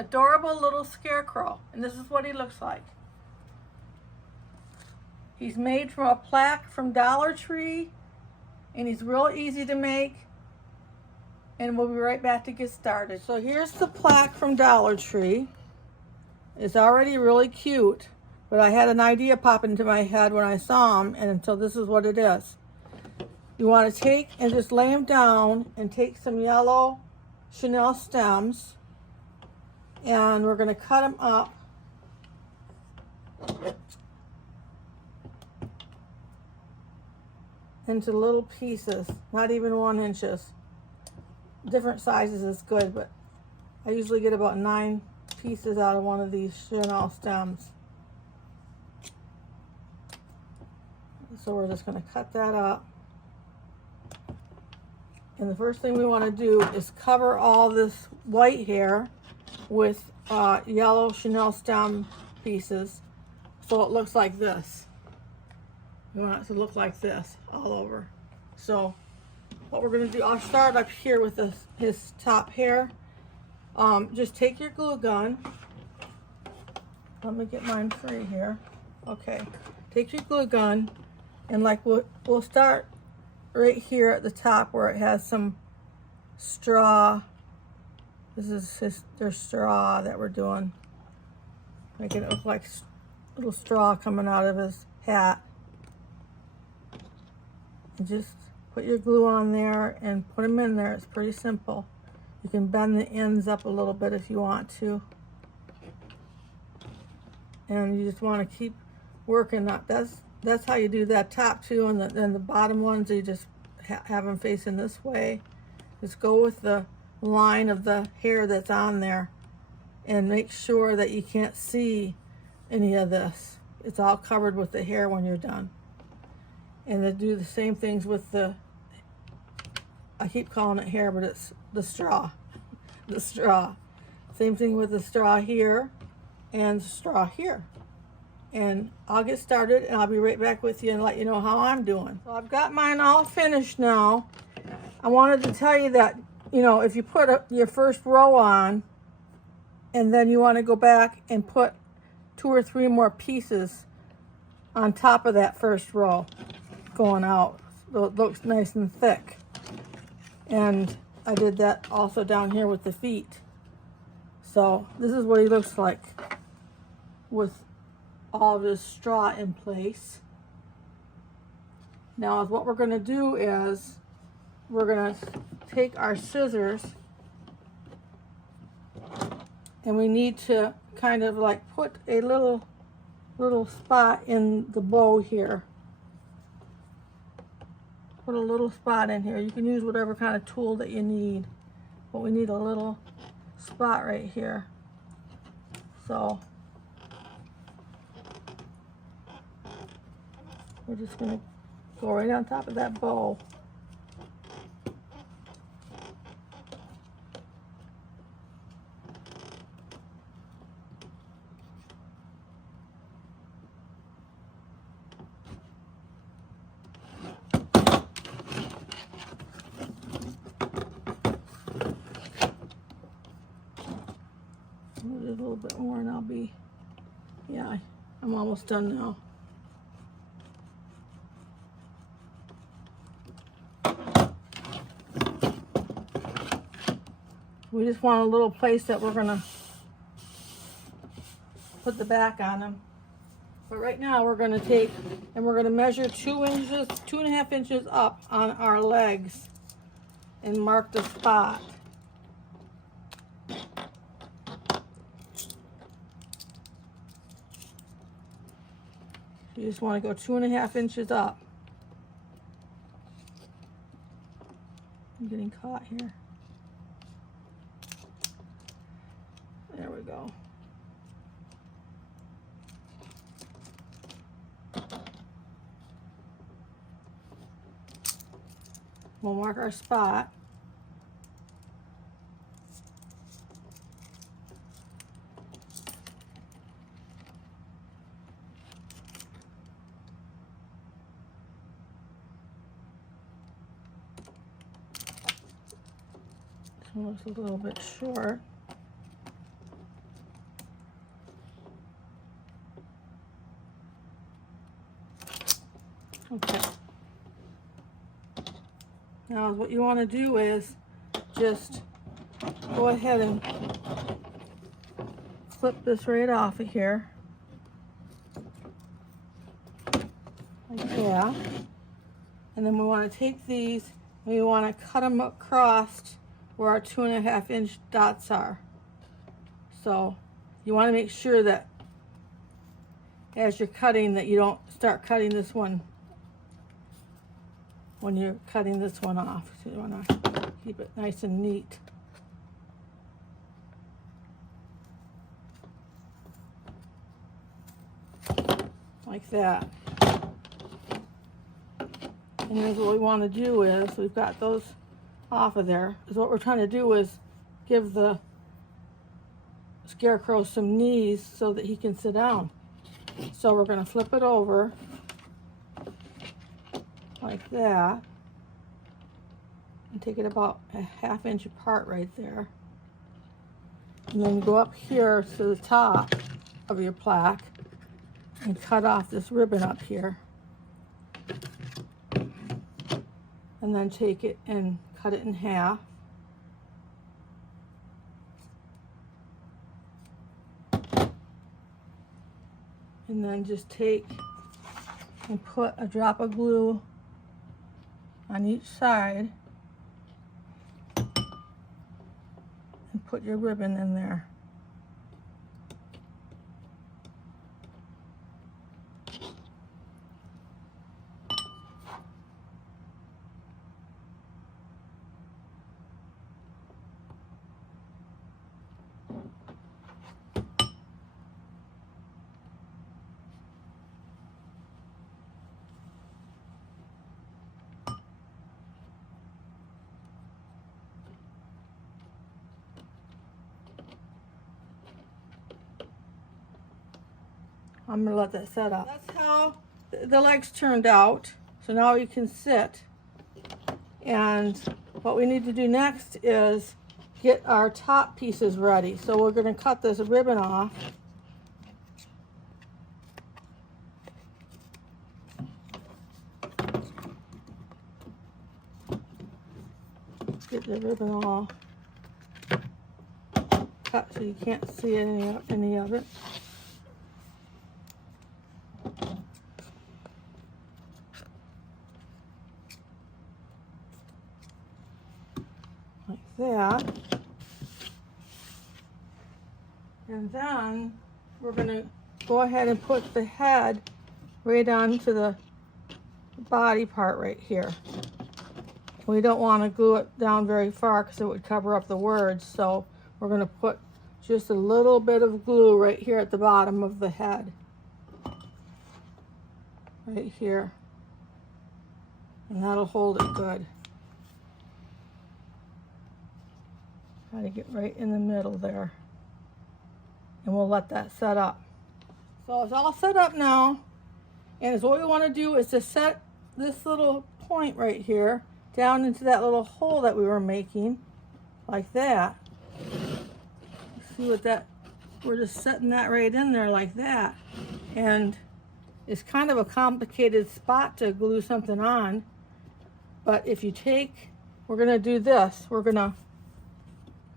adorable little scarecrow, and this is what he looks like. He's made from a plaque from Dollar Tree, and he's real easy to make, and we'll be right back to get started. So here's the plaque from Dollar Tree. It's already really cute, but I had an idea pop into my head when I saw him, and so this is what it is. You want to take and just lay them down and take some yellow chenille stems, and we're going to cut them up into little pieces, not even 1 inches. Different sizes is good, but I usually get about 9 pieces out of one of these chenille stems. So we're just going to cut that up. And the first thing we want to do is cover all this white hair with yellow chenille stem pieces, so it looks like this. We want it to look like this all over. So what we're going to do, I'll start up here with his top hair. Just take your glue gun. Let me get mine free here. Okay, take your glue gun, and like we'll start right here at the top where it has some straw. This is their straw that we're doing. Making it look like little straw coming out of his hat. And just put your glue on there and put them in there. It's pretty simple. You can bend the ends up a little bit if you want to. And you just want to keep working that. That's how you do that top too, and then the bottom ones, you just have them facing this way. Just go with the line of the hair that's on there and make sure that you can't see any of this. It's all covered with the hair when you're done. And then do the same things with the, I keep calling it hair, but it's the straw. The straw. Same thing with the straw here and the straw here. And I'll get started, and I'll be right back with you and let you know how I'm doing. So I've got mine all finished now. I wanted to tell you that, you know, if you put your first row on, and then you want to go back and put 2 or 3 more pieces on top of that first row going out, so it looks nice and thick. And I did that also down here with the feet. So this is what he looks like with all of this straw in place. Now what we're going to do is we're going to take our scissors, and we need to kind of like put a little spot in the bow here. Put a little spot in here. You can use whatever kind of tool that you need, but we need a little spot right here. So we're just going to go right on top of that bow. A little bit more and I'll be, yeah, I'm almost done now. We just want a little place that we're gonna put the back on them. But right now we're gonna take and we're gonna measure 2 inches, 2.5 inches up on our legs and mark the spot. You just want to go 2.5 inches up. I'm getting caught here. There we go. We'll mark our spot. This one looks a little bit short. Now what you want to do is just go ahead and flip this right off of here. Like that. And then we want to take these and we want to cut them across where our 2.5 inch dots are. So you want to make sure that as you're cutting that you don't start cutting this one when you're cutting this one off. So you want to keep it nice and neat. Like that. And here's what we want to do is, we've got those off of there, is what we're trying to do is give the Scarecrow some knees so that he can sit down. So we're going to flip it over like that and take it about a 1/2 inch apart right there. And then go up here to the top of your plaque and cut off this ribbon up here. And then take it and cut it in half. And then just take and put a drop of glue on each side and put your ribbon in there. I'm going to let that set up. That's how the legs turned out. So now you can sit. And what we need to do next is get our top pieces ready. So we're going to cut this ribbon off. Get the ribbon all cut so you can't see any of it. Like that. And then we're going to go ahead and put the head right onto the body part right here. We don't want to glue it down very far because it would cover up the words, so we're going to put just a little bit of glue right here at the bottom of the head. Right here. And that'll hold it good. Try to get right in the middle there. And we'll let that set up. So it's all set up now. And what we want to do is to set this little point right here down into that little hole that we were making, like that. See what that, we're just setting that right in there like that. And it's kind of a complicated spot to glue something on. But if you take, we're going to do this. We're going to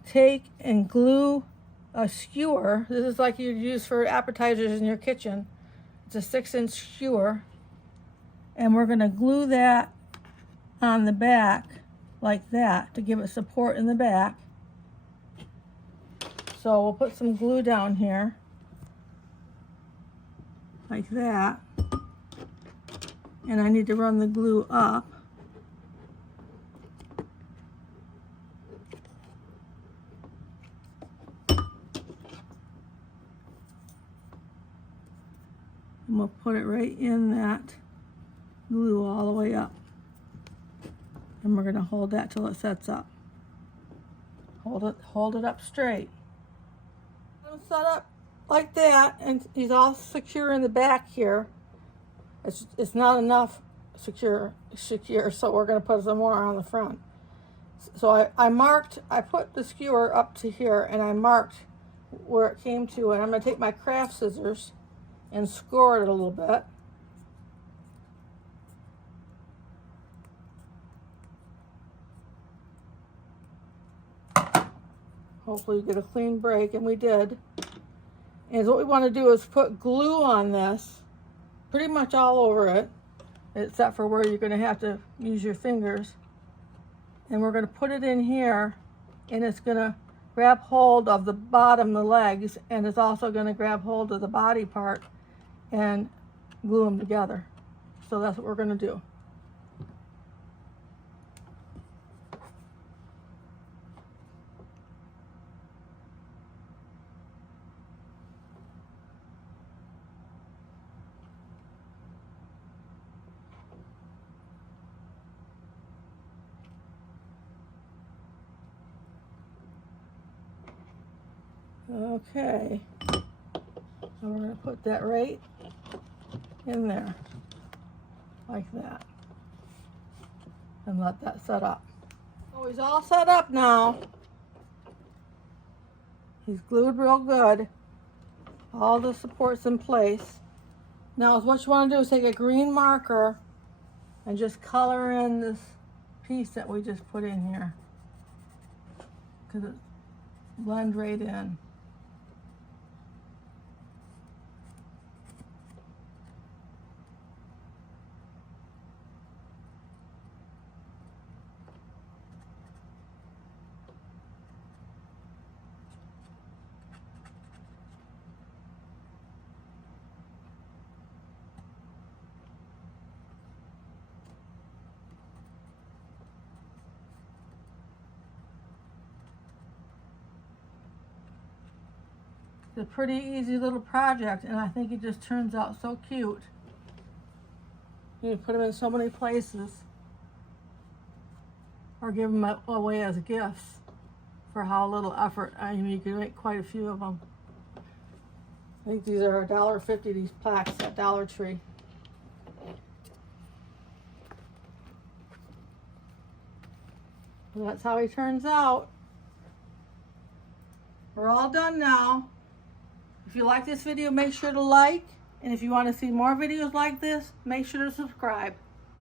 take and glue a skewer. This is like you'd use for appetizers in your kitchen. It's a 6-inch skewer. And we're going to glue that on the back like that to give it support in the back. So we'll put some glue down here like that. And I need to run the glue up. And we'll put it right in that glue all the way up. And we're going to hold that till it sets up. Hold it up straight. Set up like that, and he's all secure in the back here. It's not enough secure, so we're going to put some more on the front. So I put the skewer up to here, and I marked where it came to, and I'm going to take my craft scissors and score it a little bit. Hopefully you get a clean break, and we did. And what we want to do is put glue on this, pretty much all over it, except for where you're going to have to use your fingers. And we're going to put it in here, and it's going to grab hold of the bottom, the legs, and it's also going to grab hold of the body part and glue them together. So that's what we're going to do. Okay, and we're going to put that right in there, like that, and let that set up. So he's all set up now. He's glued real good. All the supports in place. Now what you want to do is take a green marker and just color in this piece that we just put in here, because it blends right in. It's a pretty easy little project, and I think it just turns out so cute. You can put them in so many places, or give them away as gifts for how little effort. I mean, you can make quite a few of them. I think these are $1.50, these plaques at Dollar Tree. And that's how he turns out. We're all done now. If you like this video, make sure to like. And if you want to see more videos like this, make sure to subscribe.